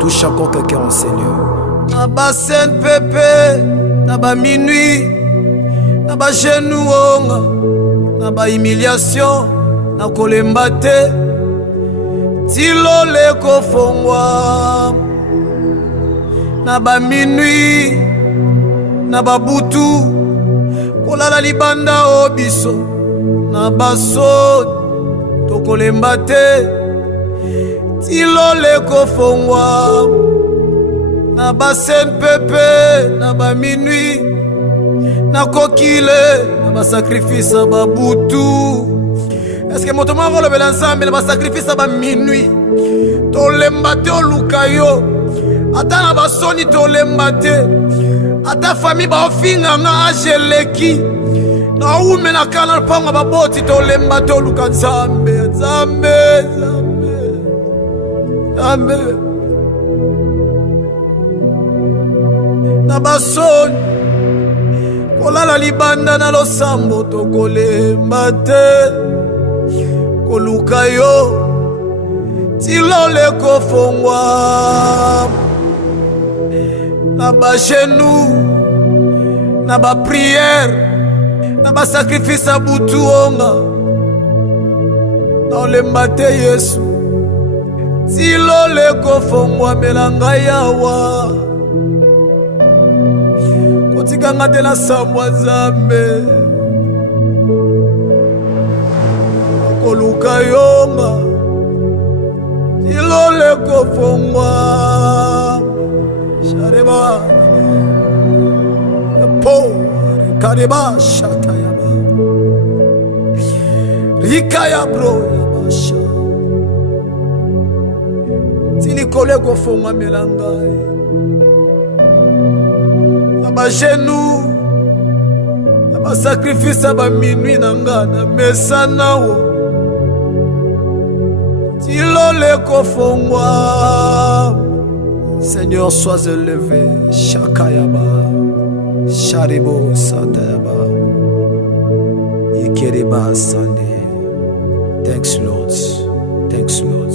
Touche encore quelqu'un au Seigneur. Naba sen pepe, naba minuit, naba genou onga, naba humiliation, na kolemba te, tilole kofongwa. Naba minuit, naba butu, kolala libanda obiso, naba so, tokolemba te, tilole kofongwa. Naba sen pepe, naba minuit, na kokile, naba sacrifice ba butu. Est-ce que moto mwa volo belansambe naba sacrifice ba minuit? Tolemba te oluka yo. Ata na basoni tolemba te. Ata famille ba ofinga nga ajeleki. Na ume na kana panga ba boti tolemba te oluka nzambe, nzambe, nzambe, nzambe. Nabasoni kolala libanda na losambo tokolemba te, koluka yo tilole kofongwa. Naba genou, naba prière, naba sacrifice a butu onga, naolemba te Yesu tilole kofongwa melanga yawa. Kotikanga te na sambwa Nzambe, koluka yonga tilole kofongwa. Shareba po kareba shata yaba rikaya bro yabasha tilikole kofongwa melangai. Naba genou, naba sacrifice ba minuit nanga na mesa nawo, tilole kofongwa. Seigneur, sois élevé. Shakayaba, Sharibo Satayaba, Ikeriba Sande. Thanks Lord, thanks Lord.